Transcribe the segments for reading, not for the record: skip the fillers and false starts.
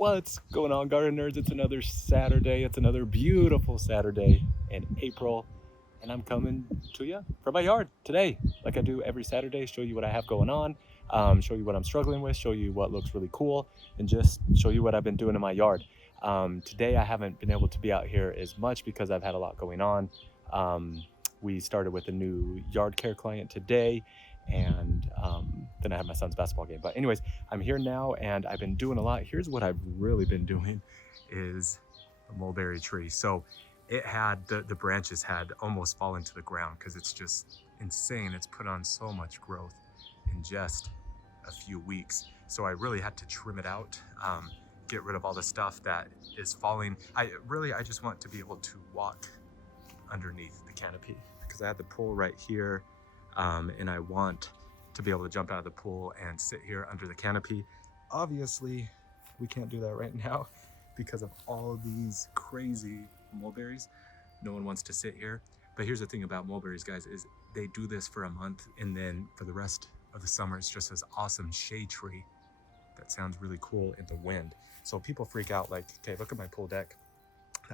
What's going on, garden nerds? It's another Saturday. It's another beautiful Saturday in April, and I'm coming to you from my yard today, like I do every Saturday. Show you what I have going on, show you what I'm struggling with, show you what looks really cool, and just show you what I've been doing in my yard. Today, I haven't been able to be out here as much because I've had a lot going on. We started with a new yard care client today, and then I have my son's basketball game. But anyways, I'm here now and I've been doing a lot. Here's what I've really been doing is the mulberry tree. So it had, the branches had almost fallen to the ground because it's just insane. It's put on so much growth in just a few weeks. So I really had to trim it out, get rid of all the stuff that is falling. I just want to be able to walk underneath the canopy because I had the pool right here, and I want to be able to jump out of the pool and sit here under the canopy. Obviously, we can't do that right now because of all of these crazy mulberries. No one wants to sit here. But here's the thing about mulberries, guys, is they do this for a month, and then for the rest of the summer, it's just this awesome shade tree that sounds really cool in the wind. So people freak out like, okay, look at my pool deck.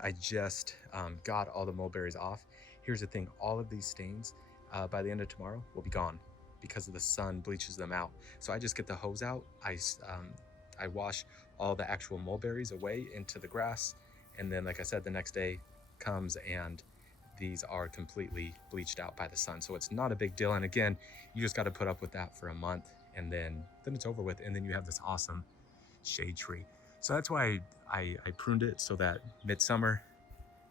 I just got all the mulberries off. Here's the thing, all of these stains by the end of tomorrow will be gone because of the sun bleaches them out. So I just get the hose out, I wash all the actual mulberries away into the grass, and then like I said, the next day comes and these are completely bleached out by the sun. So it's not a big deal. And again, you just got to put up with that for a month, and then it's over with, and then you have this awesome shade tree. So that's why I pruned it so that midsummer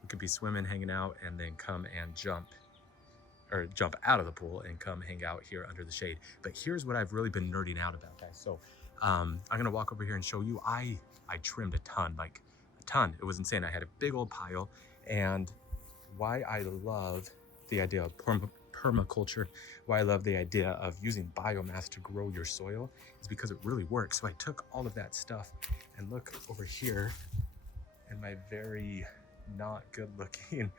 we could be swimming, hanging out, and then come and jump out of the pool and come hang out here under the shade. But here's what I've really been nerding out about, guys. So I'm gonna walk over here and show you. I trimmed a ton, like a ton. It was insane. I had a big old pile, and why I love the idea of permaculture, why I love the idea of using biomass to grow your soil is because it really works. So I took all of that stuff, and look over here in my very not good looking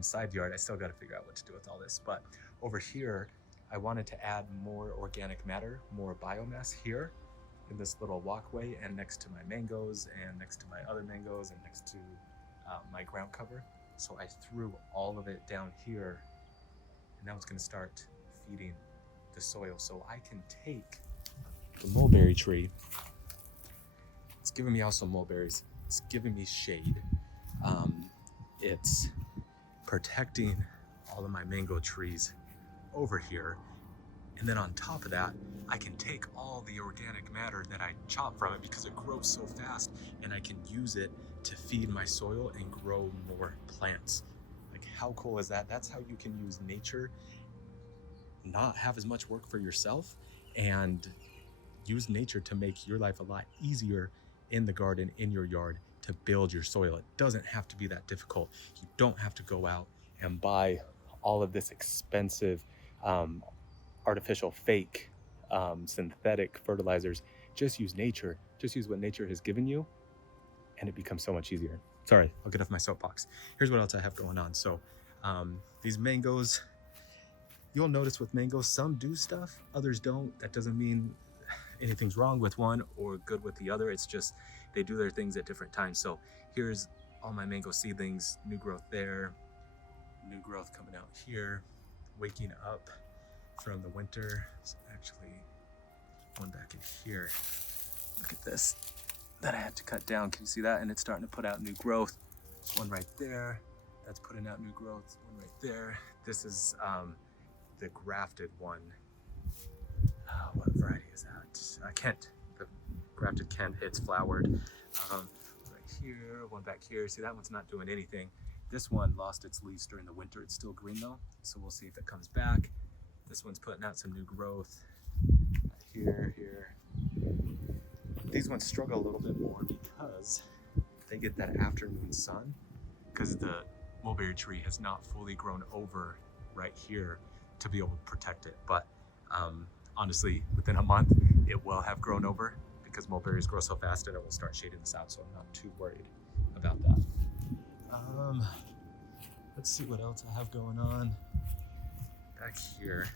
side yard. I still got to figure out what to do with all this, but over here I wanted to add more organic matter, more biomass here in this little walkway, and next to my mangoes, and next to my other mangoes, and next to my ground cover. So I threw all of it down here, and now it's going to start feeding the soil. So I can take the mulberry tree. It's giving me also mulberries. It's giving me shade. It's protecting all of my mango trees over here. And then on top of that, I can take all the organic matter that I chop from it because it grows so fast, and I can use it to feed my soil and grow more plants. Like, how cool is that? That's how you can use nature, not have as much work for yourself, and use nature to make your life a lot easier in the garden, in your yard, to build your soil. It doesn't have to be that difficult. You don't have to go out and buy all of this expensive artificial, fake, synthetic fertilizers. Just use nature. Just use what nature has given you, and it becomes so much easier. Sorry, I'll get off my soapbox. Here's what else I have going on. So these mangoes, you'll notice with mangoes, some do stuff, others don't. That doesn't mean anything's wrong with one or good with the other. It's just they do their things at different times. So here's all my mango seedlings, new growth there, new growth coming out here, waking up from the winter. So actually, one back in here. Look at this that I had to cut down. Can you see that? And it's starting to put out new growth. One right there, that's putting out new growth. One right there. This is the grafted one. What variety is that? Kent. The grafted Kent. It's flowered. Right here, one back here. See, that one's not doing anything. This one lost its leaves during the winter. It's still green though, so we'll see if it comes back. This one's putting out some new growth. Here. These ones struggle a little bit more because they get that afternoon sun, because the mulberry tree has not fully grown over right here to be able to protect it. But honestly, within a month, it will have grown over because mulberries grow so fast and it will start shading this out. So I'm not too worried about that. Let's see what else I have going on. Back here,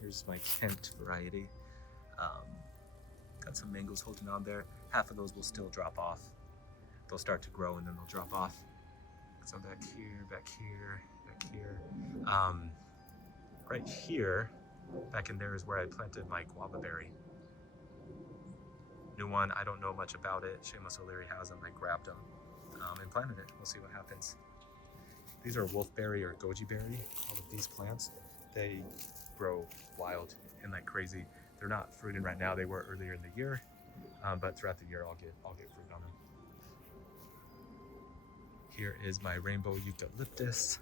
here's my Kent variety. Got some mangoes holding on there. half of those will still drop off. They'll start to grow and then they'll drop off. So back here, back here, back here. Right here, back in there is where I planted my guava berry. New one, I don't know much about it. Seamus O'Leary has them. I grabbed them and planted it. We'll see what happens. These are wolfberry or goji berry. All of these plants, they grow wild and like crazy. They're not fruiting right now. They were earlier in the year, but throughout the year I'll get fruit on them. Here is my rainbow eucalyptus.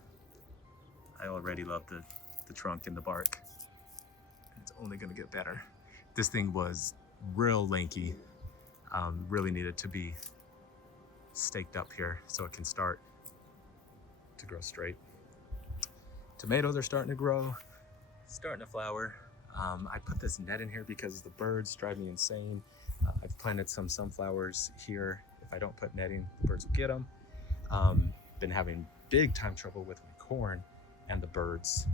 I already love the trunk and the bark. It's only gonna get better. This thing was real lanky. Really needed to be staked up here so it can start to grow straight. Tomatoes are starting to grow, starting to flower. I put this net in here because the birds drive me insane. I've planted some sunflowers here. If I don't put netting, the birds will get them. Been having big time trouble with my corn and the birds.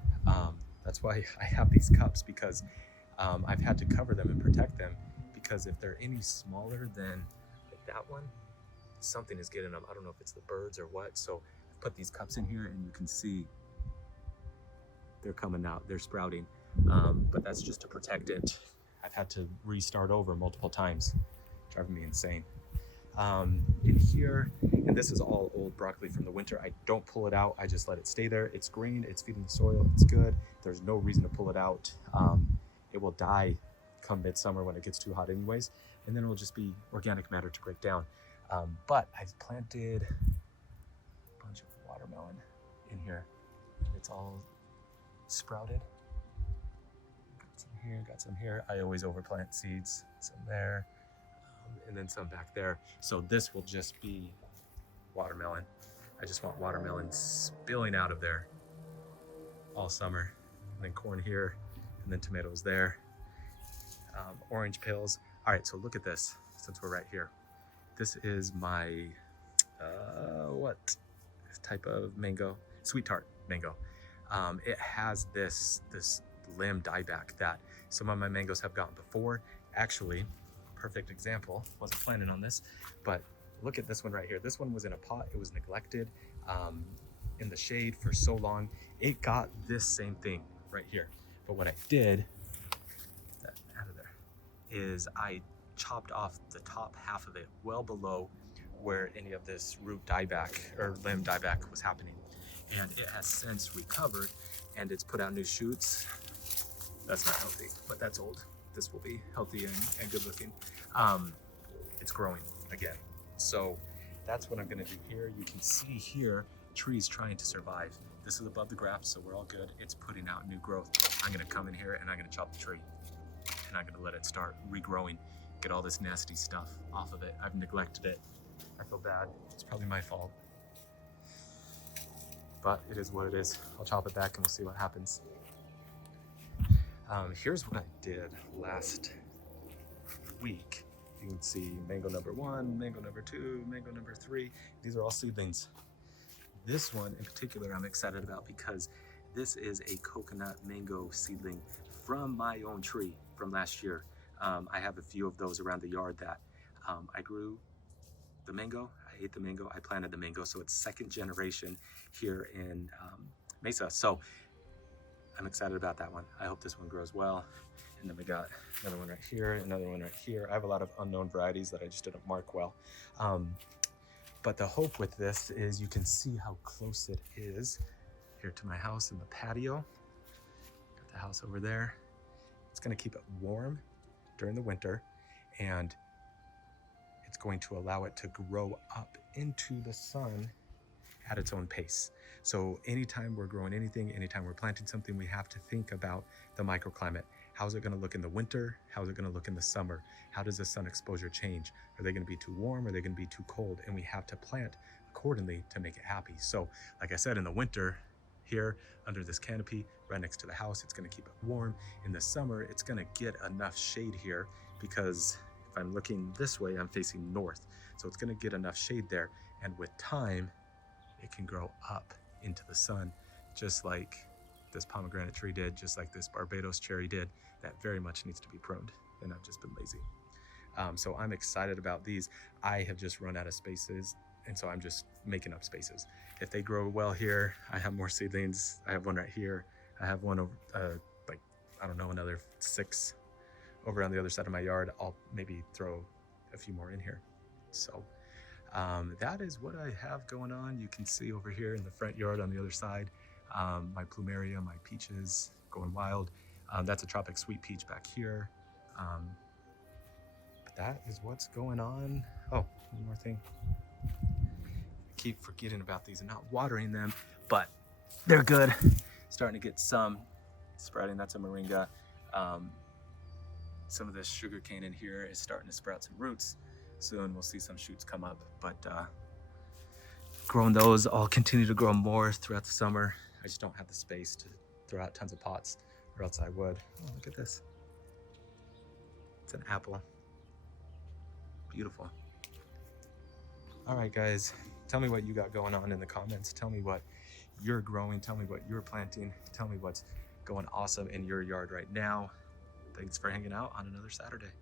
That's why I have these cups, because I've had to cover them and protect them, because if they're any smaller than like that one, something is getting them. I don't know if it's the birds or what. So I put these cups in here and you can see they're coming out, they're sprouting. But that's just to protect it. I've had to restart over multiple times, driving me insane. In here, and this is all old broccoli from the winter. I don't pull it out, I just let it stay there. It's green, it's feeding the soil, it's good. There's no reason to pull it out. It will die come midsummer when it gets too hot anyways, and then it will just be organic matter to break down. But I've planted a bunch of watermelon in here. It's all sprouted. Got some here, got some here. I always overplant seeds, some there, and then some back there. So this will just be watermelon. I just want watermelon spilling out of there all summer. And then corn here, and then tomatoes there. Orange pills. All right, so look at this, since we're right here. This is my, what type of mango? Sweet tart mango. It has this limb dieback that some of my mangoes have gotten before. Actually, perfect example, wasn't planning on this, but look at this one right here. This one was in a pot, it was neglected in the shade for so long. It got this same thing right here. But what I did, get that out of there, is I chopped off the top half of it well below where any of this root dieback or limb dieback was happening. And it has since recovered and it's put out new shoots. That's not healthy, but that's old. This will be healthy and good looking. It's growing again. So that's what I'm gonna do here. You can see here, trees trying to survive. This is above the graft, so we're all good. It's putting out new growth. I'm gonna come in here and I'm gonna chop the tree and I'm gonna let it start regrowing, get all this nasty stuff off of it. I've neglected it. I feel bad. It's probably my fault. But it is what it is. I'll chop it back and we'll see what happens. Here's what I did last week. You can see mango number 1, mango number 2, mango number 3. These are all seedlings. This one in particular I'm excited about because this is a coconut mango seedling from my own tree from last year. I have a few of those around the yard that I grew the mango, I ate the mango, I planted the mango, so it's second generation here in Mesa. So I'm excited about that one. I hope this one grows well. And then we got another one right here, another one right here. I have a lot of unknown varieties that I just didn't mark well. But the hope with this is you can see how close it is here to my house in the patio. Got the house over there. It's gonna keep it warm during the winter, and it's going to allow it to grow up into the sun at its own pace. So anytime we're growing anything, anytime we're planting something, we have to think about the microclimate. How's it gonna look in the winter? How's it gonna look in the summer? How does the sun exposure change? Are they gonna be too warm? Are they gonna be too cold? And we have to plant accordingly to make it happy. So like I said, in the winter, here under this canopy, right next to the house, it's gonna keep it warm. In the summer, it's gonna get enough shade here because if I'm looking this way, I'm facing north. So it's gonna get enough shade there. And with time, it can grow up into the sun, just like this pomegranate tree did, just like this Barbados cherry did. That very much needs to be pruned, and I've just been lazy. So I'm excited about these. I have just run out of spaces, and so I'm just making up spaces. If they grow well here, I have more seedlings. I have one right here. I have one over, like, I don't know, another 6 over on the other side of my yard. I'll maybe throw a few more in here. So that is what I have going on. You can see over here in the front yard on the other side, my plumeria, my peaches going wild. That's a tropic sweet peach back here. But that is what's going on. Oh, one more thing. I keep forgetting about these and not watering them, but they're good. Starting to get some sprouting. That's a moringa. Some of this sugar cane in here is starting to sprout some roots. Soon we'll see some shoots come up, but growing those, I'll continue to grow more throughout the summer. I just don't have the space to throw out tons of pots, or else I would. Oh, look at this. It's an apple. Beautiful. All right, guys, tell me what you got going on in the comments. Tell me what you're growing. Tell me what you're planting. Tell me what's going awesome in your yard right now. Thanks for hanging out on another Saturday.